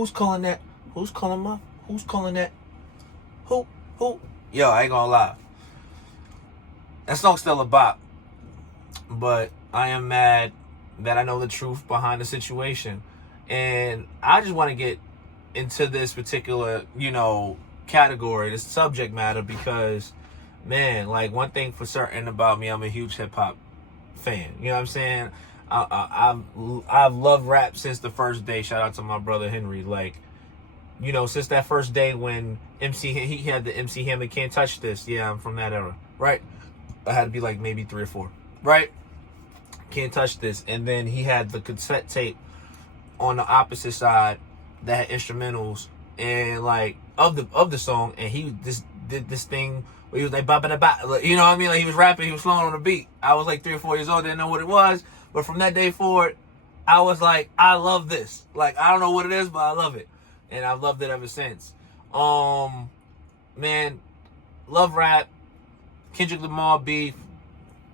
Who's calling that? Who's calling my? Who's calling that? Who? Who? Yo, I ain't gonna lie. That song's still a bop. But I am mad that I know the truth behind the situation. And I just want to get into this particular, category, this subject matter, because, man, like, one thing for certain about me, I'm a huge hip-hop fan. You know what I'm saying? I've loved rap since the first day. Shout out to my brother Henry. Like, since that first day when he had the MC Hammer Can't Touch This. Yeah, I'm from that era, right? I had to be like maybe 3 or 4, right? Can't Touch This. And then he had the cassette tape on the opposite side that had instrumentals and like of the song, and he just did this thing where he was like ba ba ba, you know what I mean? Like, he was rapping, he was flowing on the beat. I was like 3 or 4 years old, didn't know what it was, but from that day forward, I was like, I love this. Like, I don't know what it is, but I love it, and I've loved it ever since. Man, love rap. Kendrick Lamar beef,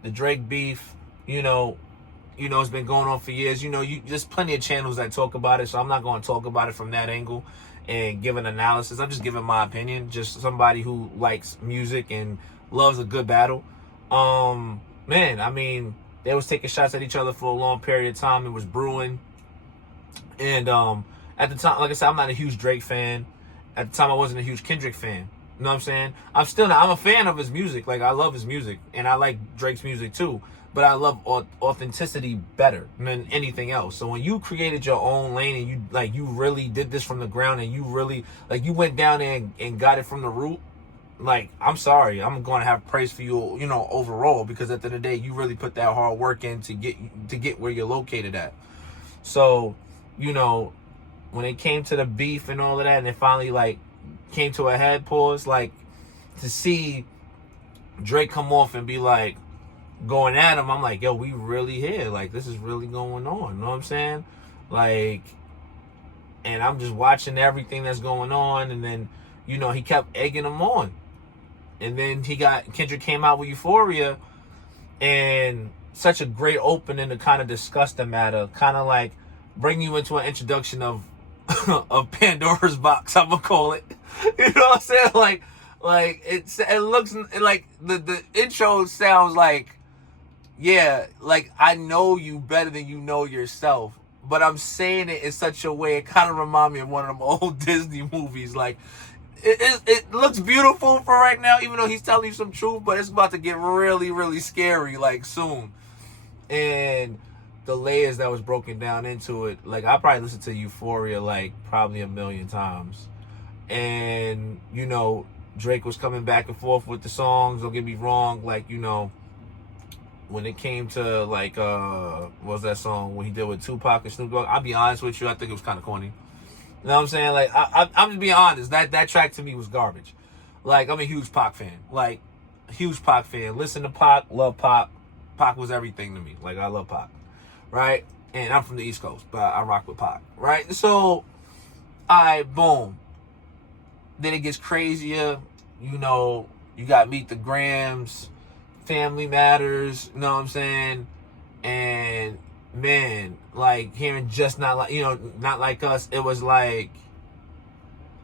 the Drake beef, it's been going on for years. There's plenty of channels that talk about it, so I'm not going to talk about it from that angle and give an analysis. I'm just giving my opinion, just somebody who likes music and loves a good battle. Man, I mean, they was taking shots at each other for a long period of time. It was brewing. And at the time, like I said, I'm not a huge Drake fan. At the time, I wasn't a huge Kendrick fan. You know what I'm saying? I'm a fan of his music. Like, I love his music, and I like Drake's music too. But I love authenticity better than anything else. So when you created your own lane and you really did this from the ground, and you really, like, you went down there and got it from the root, like, I'm sorry, I'm going to have praise for you, overall, because at the end of the day, you really put that hard work in to get where you're located at. So, when it came to the beef and all of that, and it finally, like, came to a head, pause, like, to see Drake come off and be like, going at him, I'm like, yo, we really here. Like, this is really going on. You know what I'm saying? Like, and I'm just watching everything that's going on. And then, he kept egging him on. And then Kendrick came out with Euphoria, and such a great opening to kind of discuss the matter, kind of like bring you into an introduction of of Pandora's box, I'm gonna call it. You know what I'm saying? Like it looks like the intro sounds like, yeah, like, I know you better than you know yourself. But I'm saying it in such a way, it kind of reminds me of one of them old Disney movies. Like, it looks beautiful for right now, even though he's telling you some truth, but it's about to get really, really scary, like, soon. And the layers that was broken down into it, like, I probably listened to Euphoria, like, probably 1,000,000 times. And, Drake was coming back and forth with the songs, don't get me wrong, like, when it came to, like, what was that song when he did with Tupac and Snoop Dogg? I'll be honest with you, I think it was kind of corny. You know what I'm saying? Like, I'm just being honest. That track to me was garbage. Like, I'm a huge Pac fan. Like, huge Pac fan. Listen to Pac, love Pac. Pac was everything to me. Like, I love Pac, right? And I'm from the East Coast, but I rock with Pac, right? So, alright, boom. Then it gets crazier. You got Meet the Grams, Family Matters, you know what I'm saying? And, man, like, hearing Just Not Like, Not Like Us, it was like,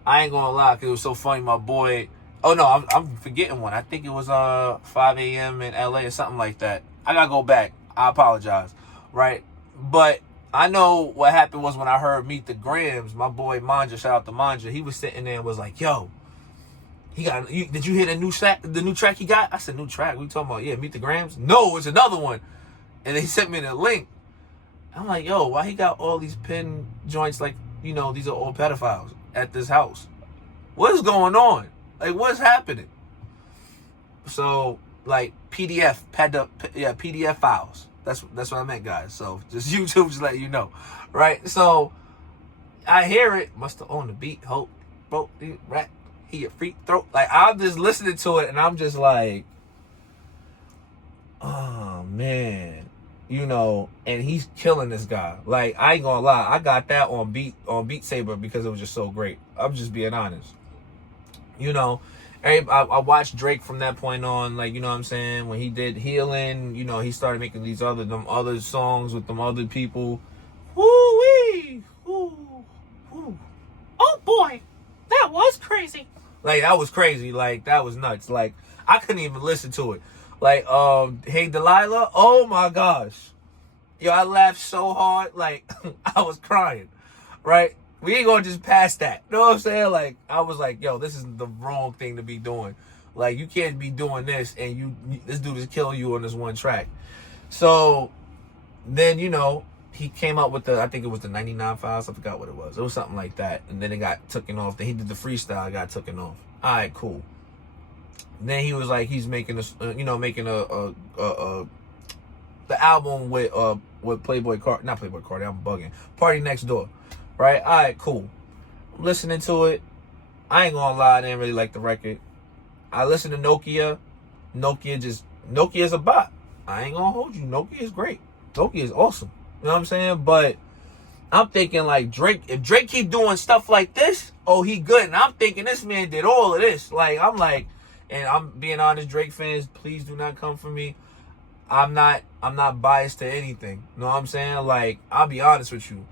I ain't gonna lie, 'cause it was so funny, my boy, oh no, I'm forgetting one. I think it was 5 a.m. in LA or something like that. I gotta go back. I apologize, right? But I know what happened was when I heard Meet the Grams, my boy Manja, shout out to Manja, he was sitting there and was like, yo, did you hear the new track he got? I said, new track? What you talking about? Yeah, Meet the Grams? No, it's another one. And they sent me the link. I'm like, yo, why he got all these pin joints like, these are all pedophiles at this house? What is going on? Like, what's happening? So, like, PDF files. That's what I meant, guys. So, just YouTube, just letting you know. Right? So, I hear it. Must have owned the beat. Hope. Broke the rat. He a freak throat. Like, I'm just listening to it, and I'm just like, oh, man. And he's killing this guy. Like, I ain't gonna lie. I got that on Beat Saber because it was just so great. I'm just being honest. I watched Drake from that point on, like, you know what I'm saying? When he did Healing, he started making them other songs with them other people. Woo-wee! Woo! Woo! boy, that was crazy. Like, that was crazy. Like, that was nuts. Like, I couldn't even listen to it. Like, Hey Delilah, oh my gosh. Yo, I laughed so hard, like, I was crying, right? We ain't gonna just pass that. You know what I'm saying? Like, I was like, yo, this is the wrong thing to be doing. Like, you can't be doing this, and this dude is killing you on this one track. So, then, he came up with I think it was the 99 files. I forgot what it was. It was something like that. And then it got taken off. Then he did the freestyle. It got taken off. All right, cool. Then he was like, he's making the album with Playboy Cardi. Not Playboy Cardi. I'm bugging. Party Next Door. Right? All right, cool. I'm listening to it. I ain't gonna lie. I didn't really like the record. I listened to Nokia. Nokia's a bop. I ain't gonna hold you. Nokia is great. Nokia is awesome. You know what I'm saying? But I'm thinking like Drake, if Drake keep doing stuff like this, oh, he good. And I'm thinking this man did all of this. Like, I'm like, and I'm being honest, Drake fans, please do not come for me. I'm not biased to anything. You know what I'm saying? Like, I'll be honest with you.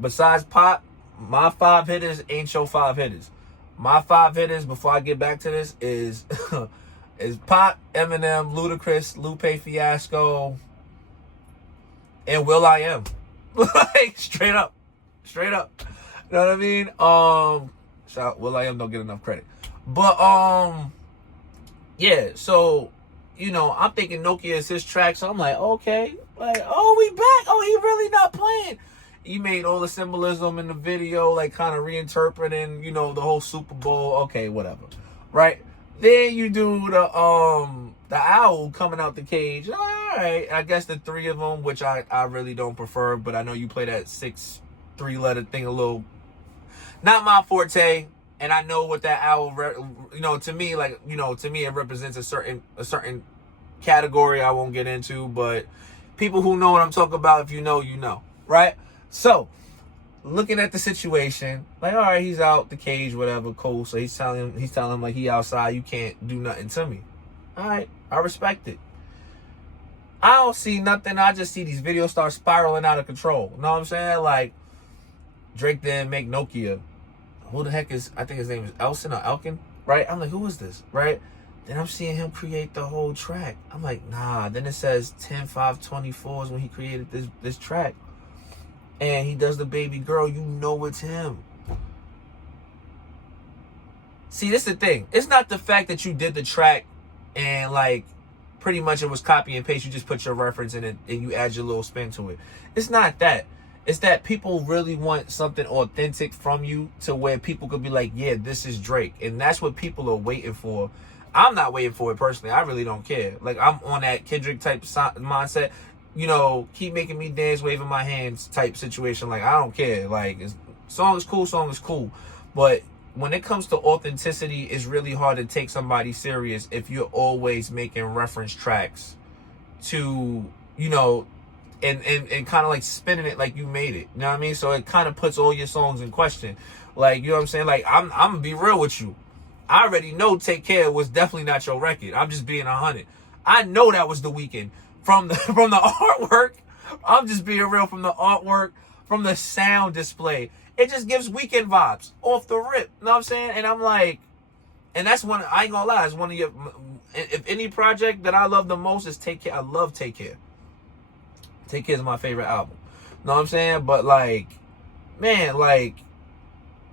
Besides Pop, my 5 hitters ain't your 5 hitters. My 5 hitters, before I get back to this, is Pop, Eminem, Ludacris, Lupe Fiasco, and will.i.am. Like, straight up. You know what I mean? Shout out, will.i.am don't get enough credit. But, yeah, so, I'm thinking Nokia is his track, so I'm like, okay. Like, oh, we back. Oh, he really not playing. He made all the symbolism in the video, like, kind of reinterpreting, the whole Super Bowl. Okay, whatever. Right? Then you do the owl coming out the cage. All right. I guess the 3 of them, which I really don't prefer, but I know you play that 6 3-letter thing a little. Not my forte. And I know what that owl, to me, it represents a certain category I won't get into, but people who know what I'm talking about, if you know, right? So, looking at the situation, like, all right, he's out the cage, whatever, cool. So he's telling him like, he outside, you can't do nothing to me. All right, I respect it. I don't see nothing. I just see these videos start spiraling out of control. You know what I'm saying? Like, Drake didn't make Nokia. Who the heck I think his name is Elson or Elkin, right? I'm like, who is this, right? Then I'm seeing him create the whole track. I'm like, nah. Then it says 10/5/24 is when he created this track. And he does the baby girl. You know it's him. See, this is the thing. It's not the fact that you did the track and, like, pretty much it was copy and paste. You just put your reference in it and you add your little spin to it. It's not that. It's that people really want something authentic from you to where people could be like, yeah, this is Drake. And that's what people are waiting for. I'm not waiting for it personally. I really don't care. Like, I'm on that Kendrick type mindset. Keep making me dance, waving my hands type situation. Like, I don't care. Like, song is cool. But when it comes to authenticity, it's really hard to take somebody serious if you're always making reference tracks to, and kind of like spinning it like you made it. You know what I mean? So it kind of puts all your songs in question. Like, you know what I'm saying? Like, I'm going to be real with you. I already know Take Care was definitely not your record. I'm just being 100. I know that was The Weeknd. From the artwork, I'm just being real, from the artwork, from the sound display. It just gives Weeknd vibes off the rip. You know what I'm saying? And I'm like, and that's one, I ain't gonna lie, it's one of your, if any project that I love the most is Take Care. I love Take Care. Take Care is my favorite album. You know what I'm saying? But like, man, like,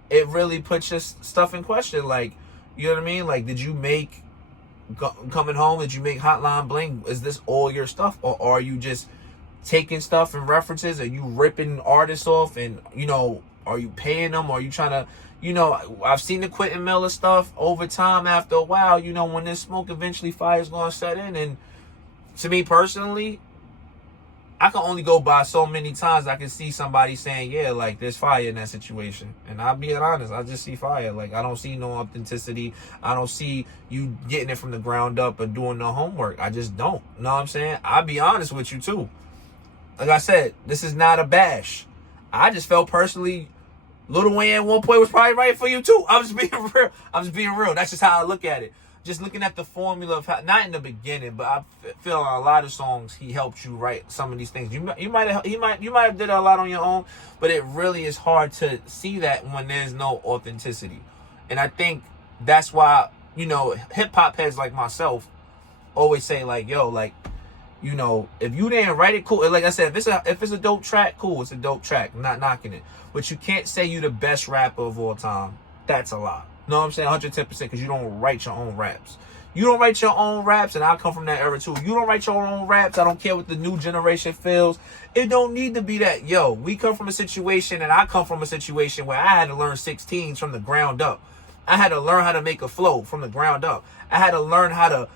it really puts your stuff in question. Like, you know what I mean? Like, did you make Coming Home? Did you make Hotline Bling? Is this all your stuff? Or are you just taking stuff and references? Are you ripping artists off? And, are you paying them? Or are you trying to, I've seen the Quentin Miller stuff over time. After a while, when this smoke, eventually fire's going to set in. And to me personally, I can only go by so many times I can see somebody saying, yeah, like, there's fire in that situation. And I'll be honest, I just see fire. Like, I don't see no authenticity. I don't see you getting it from the ground up and doing the homework. I just don't. You know what I'm saying? I'll be honest with you, too. Like I said, this is not a bash. I just felt personally, Lil Wayne at one point was probably right for you, too. I'm just being real. That's just how I look at it. just looking at the formula of how, not in the beginning, but I feel on a lot of songs he helped you write some of these things. You might have did a lot on your own, but it really is hard to see that when there's no authenticity. And I think that's why, you know, hip hop heads like myself always say like, yo, like, you know, if you didn't write it, cool. Like I said, if it's a dope track, cool, it's a dope track. I'm not knocking it. But you can't say you the best rapper of all time. That's a lie. You know what I'm saying? 110%, because you don't write your own raps. You don't write your own raps, and I come from that era too. You don't write your own raps. I don't care what the new generation feels. It don't need to be that. Yo, we come from a situation, and I come from a situation where I had to learn 16s from the ground up. I had to learn how to make a flow from the ground up. I had to learn how to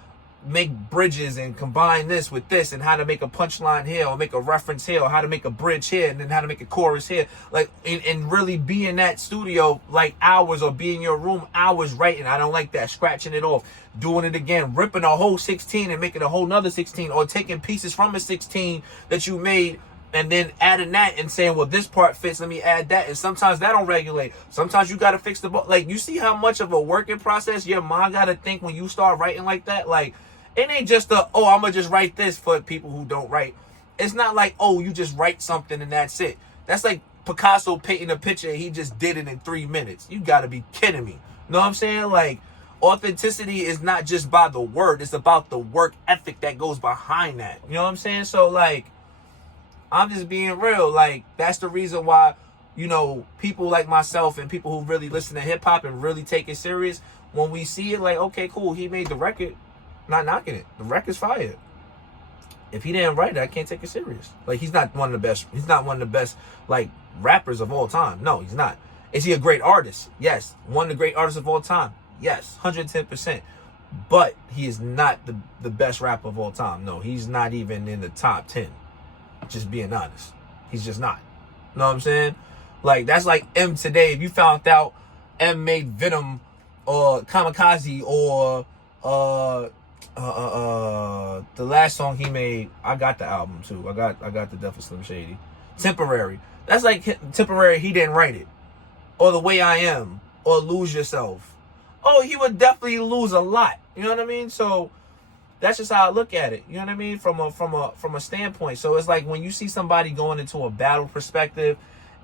make bridges and combine this with this, and how to make a punchline here or make a reference here, or how to make a bridge here, and then how to make a chorus here, like, and really be in that studio like hours, or be in your room hours writing. I don't like that. Scratching it off, doing it again, ripping a whole 16 and making a whole nother 16, or taking pieces from a 16 that you made and then adding that and saying, well, this part fits, let me add that. And sometimes that don't regulate. Sometimes you got to fix the like, you see how much of a working process your mind got to think when you start writing like that? Like, it ain't just I'm going to just write this for people who don't write. It's not like, oh, you just write something and that's it. That's like Picasso painting a picture and he just did it in 3 minutes. You got to be kidding me. You know what I'm saying? Like, authenticity is not just by the word. It's about the work ethic that goes behind that. You know what I'm saying? So, like, I'm just being real. Like, that's the reason why, you know, people like myself and people who really listen to hip-hop and really take it serious, when we see it, like, okay, cool, he made the record. Not knocking it. The record's fire. If he didn't write it, I can't take it serious. Like, he's not one of the best. He's not one of the best, like, rappers of all time. No, he's not. Is he a great artist? Yes. One of the great artists of all time? Yes. 110%. But he is not the best rapper of all time. No, he's not even in the top 10. Just being honest. He's just not. You know what I'm saying? Like, that's like M today. If you found out M made Venom or Kamikaze or the last song he made, I got the album too. I got the Death of Slim Shady. Temporary. That's like Temporary, he didn't write it. Or The Way I Am. Or Lose Yourself. Oh, he would definitely lose a lot. You know what I mean? So that's just how I look at it. You know what I mean? From a standpoint. So it's like when you see somebody going into a battle perspective,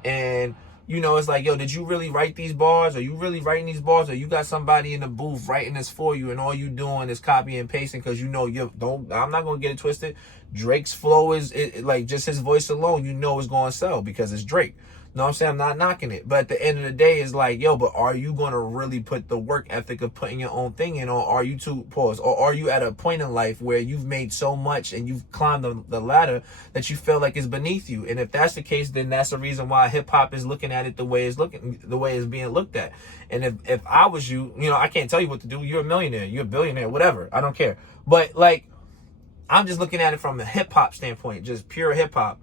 and you know, it's like, yo, did you really write these bars? Are you really writing these bars? Or you got somebody in the booth writing this for you, and all you doing is copy and pasting because you know I'm not gonna get it twisted. Drake's flow is like, just his voice alone, you know, is gonna sell because it's Drake. You know what I'm saying? I'm not knocking it. But at the end of the day, it's like, yo, but are you going to really put the work ethic of putting your own thing in? Or are you or are you at a point in life where you've made so much and you've climbed the ladder that you feel like it's beneath you? And if that's the case, then that's the reason why hip hop is looking at it the way it's being looked at. And if I was you, you know, I can't tell you what to do. You're a millionaire, you're a billionaire, whatever. I don't care. But like, I'm just looking at it from a hip hop standpoint, just pure hip hop.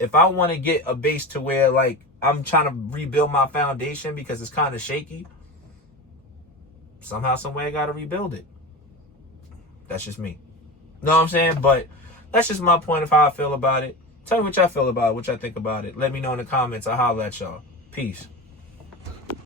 If I want to get a base to where, like, I'm trying to rebuild my foundation because it's kind of shaky, somehow, some way, I got to rebuild it. That's just me. Know what I'm saying? But that's just my point of how I feel about it. Tell me what y'all feel about it, what y'all think about it. Let me know in the comments. I'll holler at y'all. Peace.